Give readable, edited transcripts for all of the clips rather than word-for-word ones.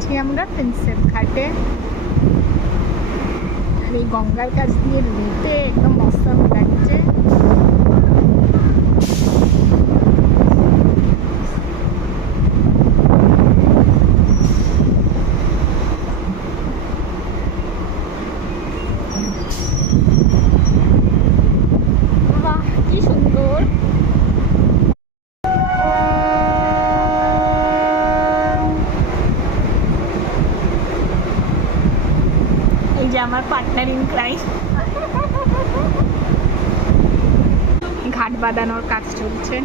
যাচ্ছি আমরা প্রিন্সেপ ঘাটে। আর এই গঙ্গার কাছ দিয়ে হেঁটে একদম অসাম লাগছে। বাহ, কি সুন্দর। এই যে আমার পার্টনার ইন ক্রাইম, ঘাট বাঁধানোর কাজ চলছে।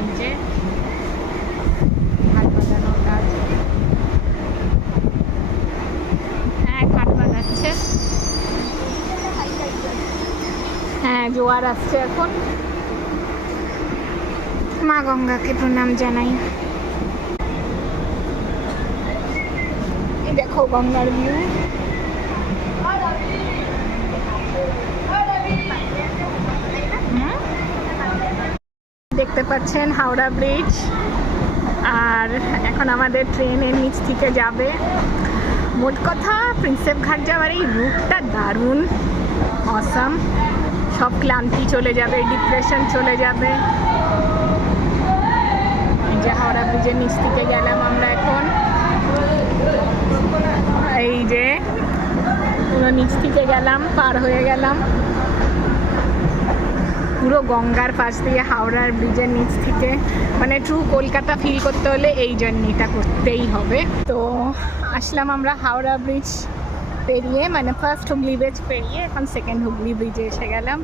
এই যে ঘাট বাঁধানোর কাজ, হ্যাঁ ঘাট বাঁধাচ্ছে। হ্যাঁ জোয়ার আসছে এখন। মা গঙ্গাকে প্রণাম জানাই। এই দেখো গঙ্গার ভিউ। দেখতে পাচ্ছেন হাওড়া ব্রিজ। আর এখন আমাদের ট্রেনের নিচ থেকে যাবে। মোট কথা প্রিন্সেপ ঘাট যাওয়ার এই রুটটা দারুণ অসাম। সব ক্লান্তি চলে যাবে, ডিপ্রেশন চলে যাবে। এই যে হাওড়া ব্রিজের নিচ থেকে গেলাম আমরা এখন। এই যে পুরো নিচ থেকে গেলাম, পার হয়ে গেলাম পুরো গঙ্গার পাশ দিয়ে হাওড়ার ব্রিজের নিচ থেকে। মানে ট্রু কলকাতা ফিল করতে হলে এই জার্নিটা করতেই হবে। তো আসলাম আমরা হাওড়া ব্রিজ পেরিয়ে, মানে ফার্স্ট হুগলি ব্রিজ পেরিয়ে এখন সেকেন্ড হুগলি ব্রিজে এসে গেলাম।